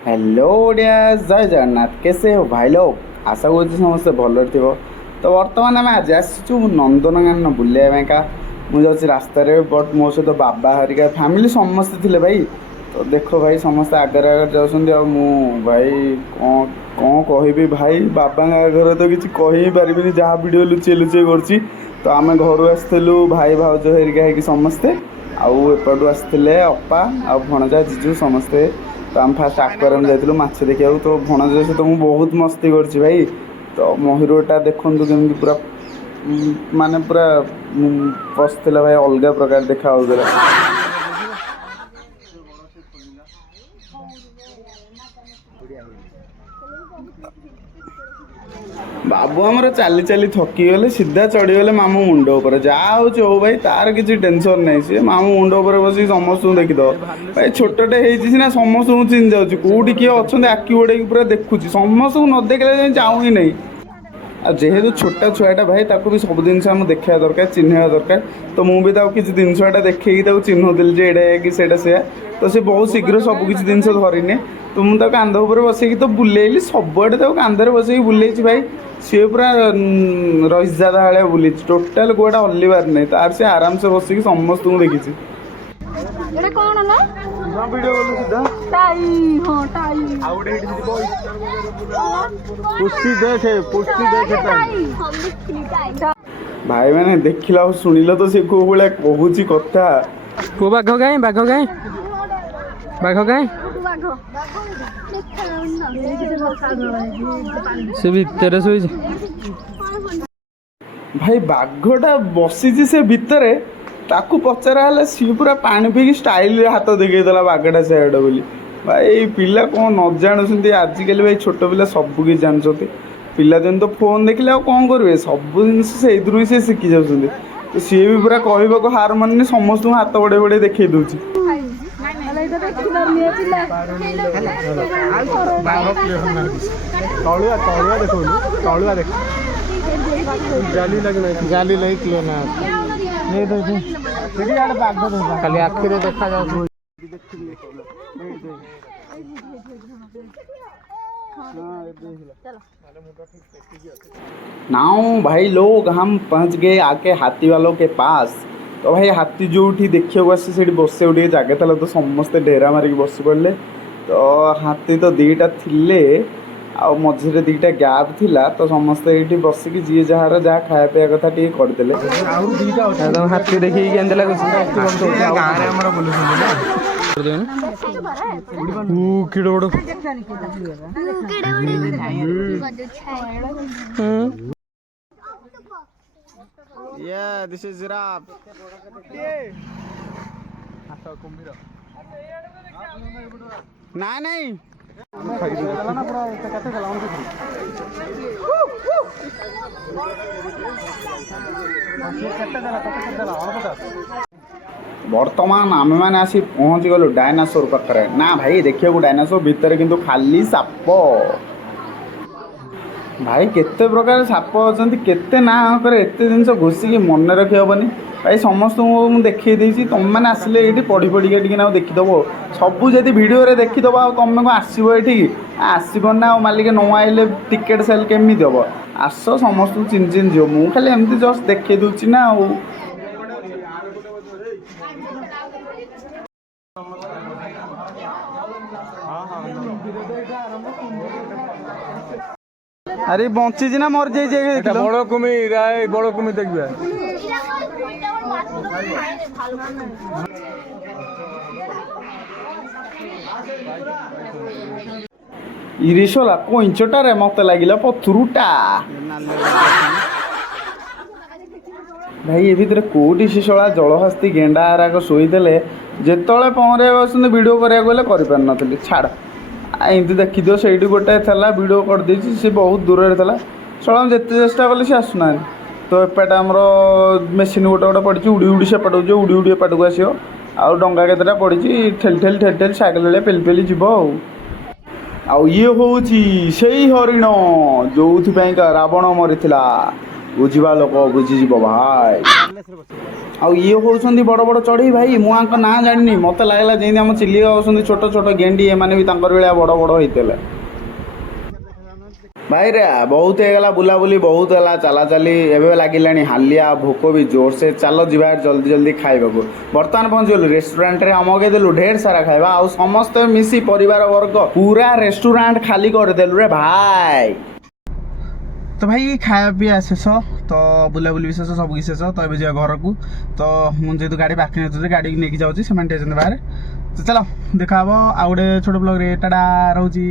Hello Odia जय जगन्नाथ कैसे हो भाई लोग आशा करूँ समस्ते भल थो। तो बर्तमान आम आज आसचु नंदनकानन बुलाइका मुझे रास्तार बट मो सहित बाबा हरिका फैमिली समस्ते थे भाई। तो देख भाई समस्ते आगर आगर जाऊँ मु भाई कौन कौन कहि भाई बाबा आगर तो किसी कही पारि जहाँ वीडियो लुचे लुचे कर। तो आम घर आसलु भाई भाउज हरिका है समस्ते आउ एपटू आसते अपा आ भणजा जीजू समस्ते। तो आम फास्ट आक्वारियम जाइलु माछ देखा तो भणजा सहित मुझे बहुत मस्ती कर भाई। तो मयूरटा देखु केमी पूरा माने पूरा पशला भाई अलग प्रकार देखा। बाबू आमर चली चली थकी गले सीधा चढ़ीगले मामू मुंड उपर जहाँ हो भाई तार किसी टेंशन नहीं सी मामू मुंड उपर बस समस्त देखीद भाई छोटे होना समस्त चिन्ह जाऊँगी कौटी किए अच्छा आखि गोड़े पूरा देखुची समस्त न देखले जाऊँ ही नहीं। आ जेहेतु छोटा छुआटा भाई ताको भी सब जिन देखा दरकार चिन्हवा दरकार। तो मुझे किसी जिनसा देखी चिन्हूली जे कि से तो सी बहुत शीघ्र सब किसी जिन धरने। तो मुझे कांध उपर बसैकी तो बुलेली सबुआड़े कांधे बसैकी बुले भाई सी पूरा रईजादा भाया बुली टोटाल कौटा हल्बार नहीं तार से आराम से बसिकी समस्त देखी। भाई मैंने देखला शुणिल तो सी कौ भाया कहूँ कथा को बाघ गाय बाघ गाय बाघ गाय से भितर शोच भाई बाघटा बसी से भितर ताकू पचरा सी पूरा पानी पीकी स्टाइल हाथ देखा बाघटा से बोली भाई पिला कौन न जानते आजिकल भाई छोट पिला सबकि जानते पिला दिन तो फोन देखले कौन करेंगे सब जिन से ही शिखी जाऊँ। तो सी भी पूरा कहवाक हार मानी समस्त हाथ बड़े बड़े देखे दूसरी। जाली लगी क्लियर ना खाली आखिर देखा जाऊ नाउ भाई लोग हम पहुंच गए आके हाथी वालों के पास। तो भाई हाथी जो देखा आसी से बस जगह था तो समस्ते डेरा मारिक बस पड़े। तो हाथी तो दीटा थिले आ मझे दीटा गैप थिला तो समस्ते ये बसिकी जी जार जहाँ खाया पीया कथा टे करदे। हाथी देखिए Yeah, this is giraffe. नहीं बर्तमान आम मैंने आसी पहुँच गलु डायनासोर पाखे ना भाई देखिए डायनासोर भितर किंतु खाली साप भाई केते प्रकार साप अच्छा केते ना एत जिन घुसिकी मन रखी हेनी भाई समस्त मुझे देखी देती तुम मैंने आसिले ये पढ़ी पढ़ी ना देखीदब सबू जब भिडियो देखीदब आ तुम को आसब ये आसब ना मालिक न आइले टिकेट सेल केमी दब आस समस्त चिन्ह चिन्ह जो मुझे खाली एमती जस्ट देखे दूची ना। अरे बंची ना मर जाए बड़ कुमिर बड़ कुमिर देखिए इरिशला कोइंचटारे मत लगिला पथुरुटा भाई ये भितर कोटी शिशला जलहस्ती गेंडा आराक शोदेले जिते पहरे बस वीडियो कर छाड़ एमती देखी दियो से गोटे वीडियो कर देछि सी बहुत दूर रे थला शला जिते चेष्टा कले सी आसुना। तो एपटे आमर मेसीन गोटे गोटे पड़ी उड़ी उड़ी सेपट उड़ी उड़ी एपट को आसो आउ डंगा केतेटा पड़ी ठेल ठेल ठेल ठेल साइकेल पेली पेली जीव आउ ये हूँ से हरिण जो रावण मरी बुझा लोक बुझीज भाई। ଆଉ ଇଏ ହେଉଛନ୍ତି ବଡ଼ ବଡ଼ ଚଢ଼େଇ ଭାଇ। ମୁଁ ଆଙ୍କ ନାଁ ଜାଣିନି, ମୋତେ ଲାଗିଲା ଯେମିତି ଆମ ଚିଲିକା ହେଉଛନ୍ତି ଛୋଟ ଛୋଟ ଗେଣ୍ଡି, ଏମାନେ ବି ତାଙ୍କର ଭଳିଆ ବଡ଼ ବଡ଼ ହେଇଥିଲେ। ଭାଇରେ ବହୁତ ହେଇଗଲା ବୁଲାବୁଲି, ବହୁତ ହେଲା ଚାଲାଚାଲି, ଏବେ ଲାଗିଲାଣି ହାଲିଆ, ଭୋକ ବି ଜୋରସେ। ଚାଲ ଯିବା ଜଲ୍ଦି ଜଲ୍ଦି ଖାଇବାକୁ। ବର୍ତ୍ତମାନ ପହଞ୍ଚିଗଲୁ ରେଷ୍ଟୁରାଣ୍ଟରେ, ମଗେଇଦେଲୁ ଢେର ସାରା ଖାଇବା, ଆଉ ସମସ୍ତେ ମିଶି ପରିବାର ବର୍ଗ ପୁରା ରେଷ୍ଟୁରାଣ୍ଟ ଖାଲି କରିଦେଲୁ ରେ ଭାଇ। ତ ଭାଇ ଖାଇବା ପିଇବା ଶେଷ, ତ ବୁଲାବୁଲି ବି ଶେଷ, ସବୁ କିଛି ଶେଷ। ତ ଏବେ ଯିବା ଘରକୁ। ତ ମୁଁ ଯେହେତୁ ଗାଡ଼ି ପାର୍କିଂ ଅଛି, ଗାଡ଼ିକି ନେଇକି ଯାଉଛି, ସେମାନେ ଟିକେ ଅଛନ୍ତି ବାହାରେ। ତ ଚାଲ ଦେଖା ହବ ଆଉ ଗୋଟେ ଛୋଟ ବ୍ଲଗ୍ରେ। ଟାଟା, ରହୁଛି।